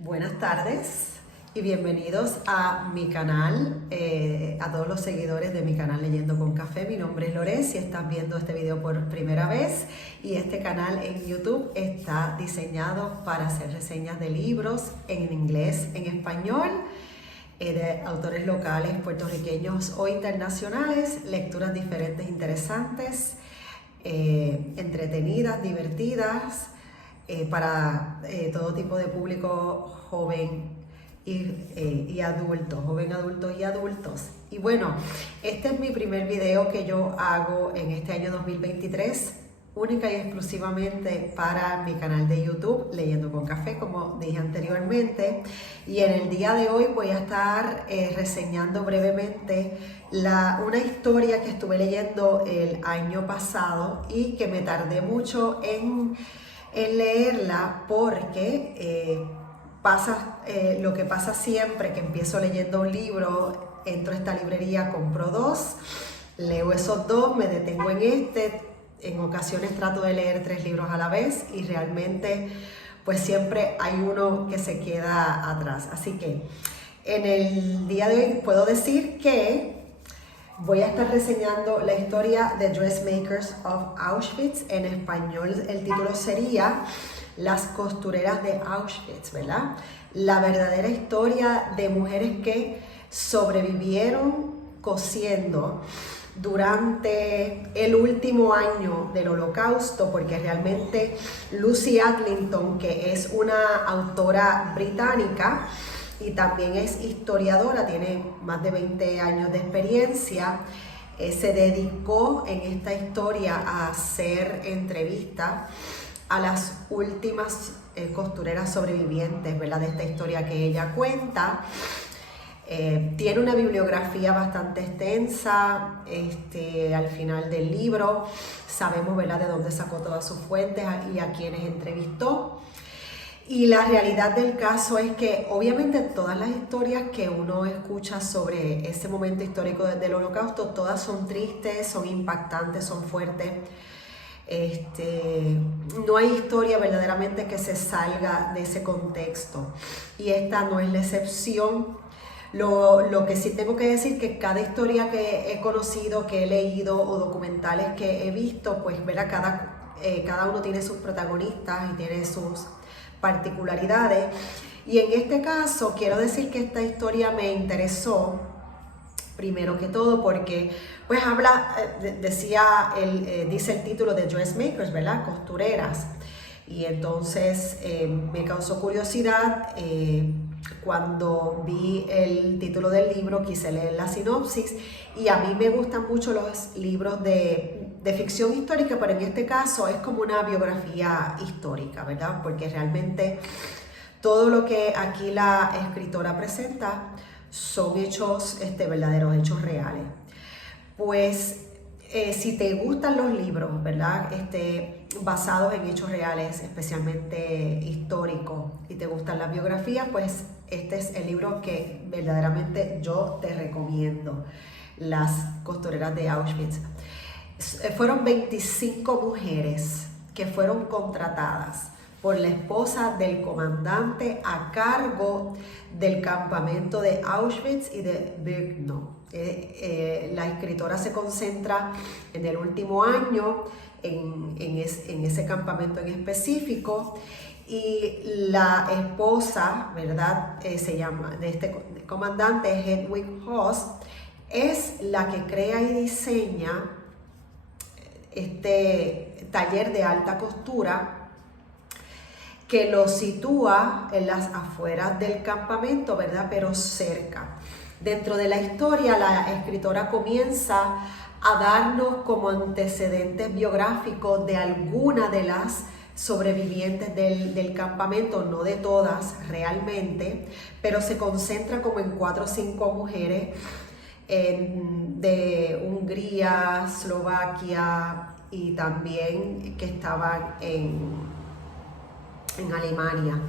Buenas tardes y bienvenidos a mi canal, a todos los seguidores de mi canal Leyendo con Café. Mi nombre es Lore, si estás viendo este video por primera vez, y este canal en YouTube está diseñado para hacer reseñas de libros en inglés, en español, de autores locales, puertorriqueños o internacionales, lecturas diferentes, interesantes, entretenidas, divertidas, para todo tipo de público joven y adultos, adultos y adultos. Y bueno, este es mi primer video que yo hago en este año 2023, única y exclusivamente para mi canal de YouTube, Leyendo con Café, como dije anteriormente. Y en el día de hoy voy a estar reseñando brevemente una historia que estuve leyendo el año pasado y que me tardé mucho en leerla porque pasa lo que pasa siempre que empiezo leyendo un libro. Entro a esta librería, compro dos, leo esos dos, me detengo en este. En ocasiones trato de leer 3 libros a la vez y realmente pues siempre hay uno que se queda atrás. Así que en el día de hoy puedo decir que voy a estar reseñando la historia de Dressmakers of Auschwitz. En español el título sería Las costureras de Auschwitz, ¿verdad? La verdadera historia de mujeres que sobrevivieron cosiendo durante el último año del Holocausto, porque realmente Lucy Adlington, que es una autora británica y también es historiadora, tiene más de 20 años de experiencia, se dedicó en esta historia a hacer entrevistas a las últimas costureras sobrevivientes, ¿verdad?, de esta historia que ella cuenta. Tiene una bibliografía bastante extensa. Al final del libro sabemos, ¿verdad?, de dónde sacó todas sus fuentes y a quienes entrevistó. Y la realidad del caso es que obviamente todas las historias que uno escucha sobre ese momento histórico del Holocausto, todas son tristes, son impactantes, son fuertes. No hay historia verdaderamente que se salga de ese contexto, y esta no es la excepción. Lo que sí tengo que decir que cada historia que he conocido, que he leído, o documentales que he visto, pues cada uno tiene sus protagonistas y tiene sus particularidades. Y en este caso quiero decir que esta historia me interesó primero que todo porque pues habla, dice el título de Dressmakers, ¿verdad?, costureras. Y entonces me causó curiosidad. Cuando vi el título del libro quise leer la sinopsis, y a mí me gustan mucho los libros de ficción histórica, pero en este caso es como una biografía histórica, ¿verdad?, porque realmente todo lo que aquí la escritora presenta son hechos, verdaderos hechos reales. Pues si te gustan los libros, ¿verdad?, basados en hechos reales, especialmente históricos, y te gustan las biografías, pues este es el libro que verdaderamente yo te recomiendo, Las costureras de Auschwitz. Fueron 25 mujeres que fueron contratadas por la esposa del comandante a cargo del campamento de Auschwitz y de Birkenau. La escritora se concentra en el último año en ese campamento en específico, y la esposa, ¿verdad?, se llama, de este comandante, Hedwig Höss, es la que crea y diseña este taller de alta costura que lo sitúa en las afueras del campamento, ¿verdad?, pero cerca. Dentro de la historia, la escritora comienza a darnos como antecedentes biográficos de alguna de las sobrevivientes del campamento, no de todas realmente, pero se concentra como en 4 o 5 mujeres de Hungría, Eslovaquia, y también que estaban en Alemania.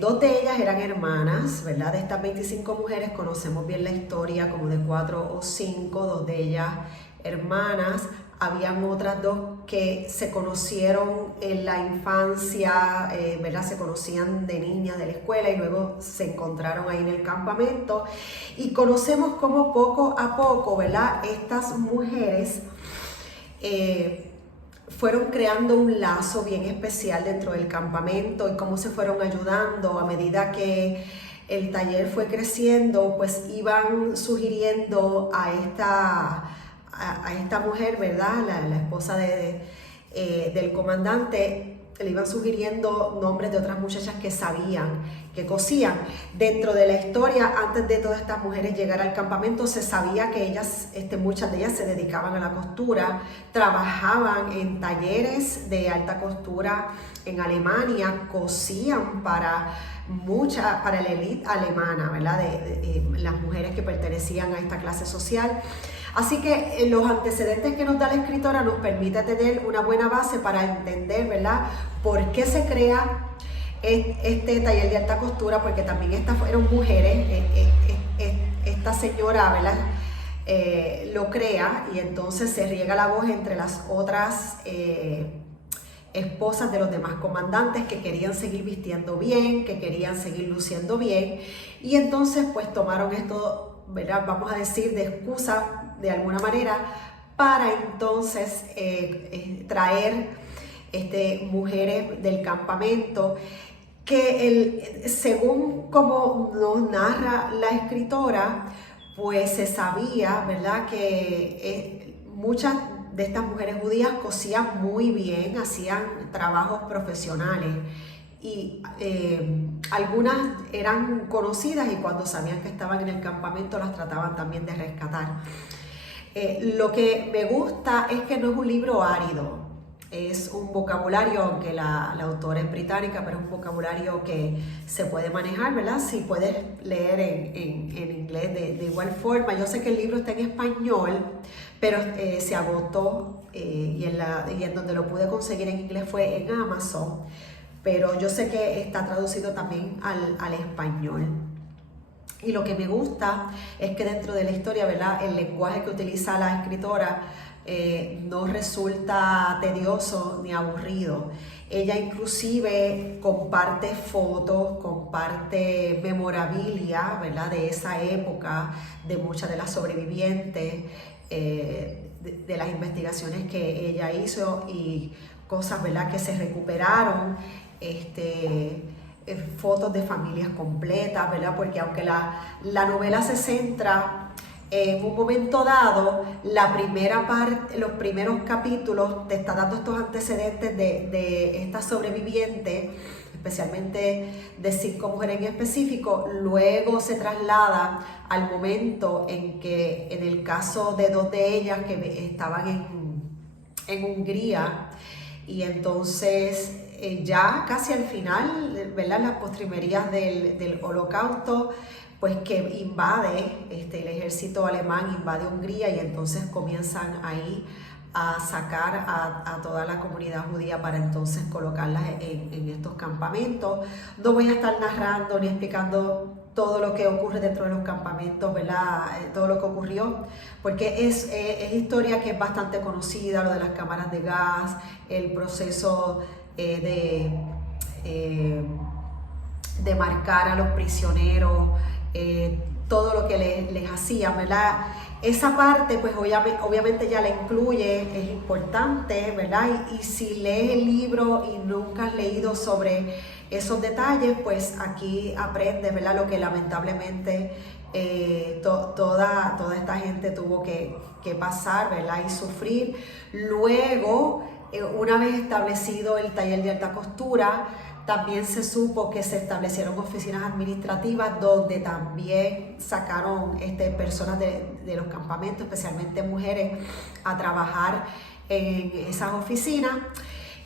2 de ellas eran hermanas, ¿verdad? De estas 25 mujeres conocemos bien la historia, como de 4 o 5, 2 de ellas hermanas. Habían otras 2 que se conocieron en la infancia, ¿verdad? Se conocían de niñas de la escuela y luego se encontraron ahí en el campamento. Y conocemos cómo poco a poco, ¿verdad? Estas mujeres fueron creando un lazo bien especial dentro del campamento y cómo se fueron ayudando a medida que el taller fue creciendo, pues iban sugiriendo a esta mujer, ¿verdad? La esposa del comandante, le iban sugiriendo nombres de otras muchachas que sabían, que cosían. Dentro de la historia, antes de todas estas mujeres llegar al campamento, se sabía que ellas, muchas de ellas se dedicaban a la costura, trabajaban en talleres de alta costura en Alemania, cosían para la élite alemana, ¿verdad? De las mujeres que pertenecían a esta clase social. Así que los antecedentes que nos da la escritora nos permite tener una buena base para entender, ¿verdad?, por qué se crea este taller de alta costura, porque también estas fueron mujeres. Esta señora, ¿verdad?, lo crea, y entonces se riega la voz entre las otras esposas de los demás comandantes que querían seguir vistiendo bien, que querían seguir luciendo bien, y entonces pues tomaron esto, ¿verdad?, vamos a decir, de excusa de alguna manera para entonces traer mujeres del campamento que según como nos narra la escritora, pues se sabía, ¿verdad?, que muchas de estas mujeres judías cosían muy bien, hacían trabajos profesionales, y algunas eran conocidas, y cuando sabían que estaban en el campamento las trataban también de rescatar. Lo que me gusta es que no es un libro árido, es un vocabulario, aunque la autora es británica, pero es un vocabulario que se puede manejar, ¿verdad? Si puedes leer en inglés de igual forma. Yo sé que el libro está en español, pero se agotó, y en donde lo pude conseguir en inglés fue en Amazon, pero yo sé que está traducido también al español. Y lo que me gusta es que dentro de la historia, ¿verdad?, el lenguaje que utiliza la escritora no resulta tedioso ni aburrido. Ella inclusive comparte fotos, comparte memorabilia, ¿verdad?, de esa época, de muchas de las sobrevivientes, de las investigaciones que ella hizo, y cosas, ¿verdad?, que se recuperaron, fotos de familias completas, ¿verdad? Porque aunque la novela se centra en un momento dado, la primera parte, los primeros capítulos te está dando estos antecedentes de estas sobrevivientes, especialmente de 5 mujeres en específico. Luego se traslada al momento en que, en el caso de 2 de ellas que estaban en Hungría, y entonces ya casi al final, ¿verdad?, las postrimerías del Holocausto, pues que invade el ejército alemán, invade Hungría, y entonces comienzan ahí a sacar a toda la comunidad judía para entonces colocarlas en estos campamentos. No voy a estar narrando ni explicando todo lo que ocurre dentro de los campamentos, ¿verdad?, todo lo que ocurrió, porque es historia que es bastante conocida, lo de las cámaras de gas, el proceso de marcar a los prisioneros, todo lo que les hacían, ¿verdad? Esa parte, pues obviamente ya la incluye, es importante, ¿verdad? Y si lees el libro y nunca has leído sobre esos detalles, pues aquí aprendes, ¿verdad?, lo que lamentablemente toda esta gente tuvo que pasar, ¿verdad?, y sufrir. Luego, una vez establecido el taller de alta costura, también se supo que se establecieron oficinas administrativas donde también sacaron personas de los campamentos, especialmente mujeres, a trabajar en esas oficinas.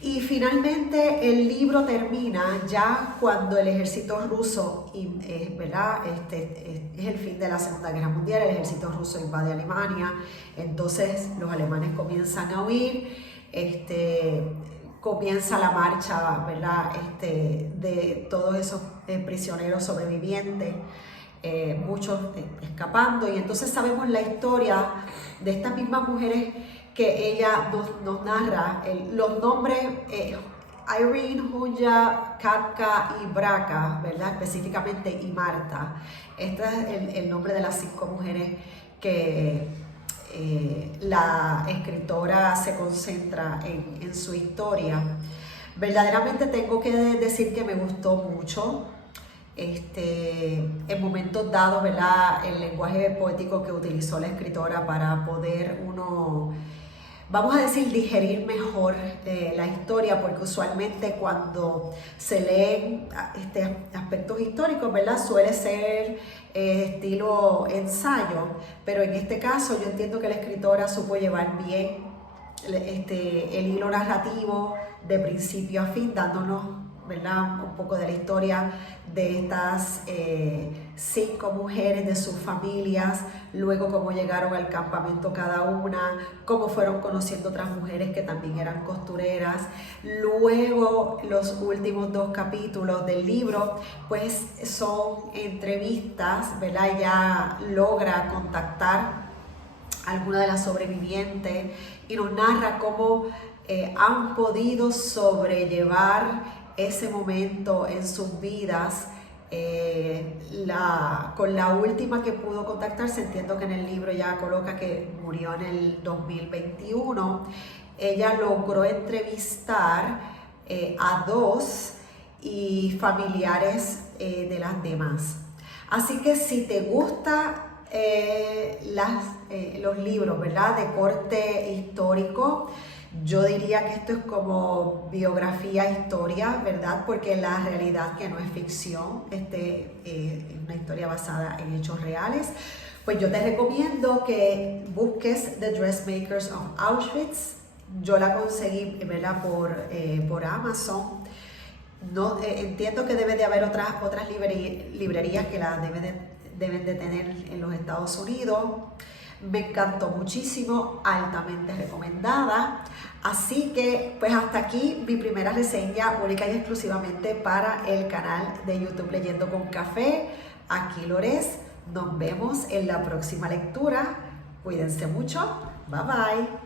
Y finalmente el libro termina ya cuando el ejército ruso, ¿verdad?, es el fin de la Segunda Guerra Mundial, el ejército ruso invade Alemania, entonces los alemanes comienzan a huir, comienza la marcha, ¿verdad?, de todos esos prisioneros sobrevivientes, muchos escapando, y entonces sabemos la historia de estas mismas mujeres que ella nos narra los nombres Irene, Hunya, Katka y Braca, ¿verdad? Específicamente, y Marta. Este es el nombre de las 5 mujeres que la escritora se concentra en su historia. Verdaderamente tengo que decir que me gustó mucho. En momentos dados, ¿verdad? El lenguaje poético que utilizó la escritora para poder uno, vamos a decir, digerir mejor la historia, porque usualmente cuando se leen aspectos históricos, ¿verdad? Suele ser estilo ensayo, pero en este caso yo entiendo que la escritora supo llevar bien el hilo narrativo de principio a fin, dándonos, ¿verdad?, un poco de la historia de estas 5 mujeres, de sus familias, luego cómo llegaron al campamento cada una, cómo fueron conociendo otras mujeres que también eran costureras. Luego los últimos 2 capítulos del libro pues son entrevistas, ¿verdad? Ella logra contactar a alguna de las sobrevivientes y nos narra cómo han podido sobrellevar ese momento en sus vidas. Con la última que pudo contactarse, entiendo que en el libro ya coloca que murió en el 2021, ella logró entrevistar a 2 y familiares de las demás. Así que si te gusta los libros, ¿verdad?, de corte histórico, yo diría que esto es como biografía, historia, ¿verdad? Porque la realidad que no es ficción, es una historia basada en hechos reales. Pues yo te recomiendo que busques The Dressmakers of Auschwitz. Yo la conseguí, ¿verdad?, por Amazon. No, entiendo que debe de haber otras librerías que la deben de tener en los Estados Unidos. Me encantó muchísimo, altamente recomendada. Así que pues hasta aquí mi primera reseña única y exclusivamente para el canal de YouTube Leyendo con Café. Aquí Lores, nos vemos en la próxima lectura. Cuídense mucho, bye bye.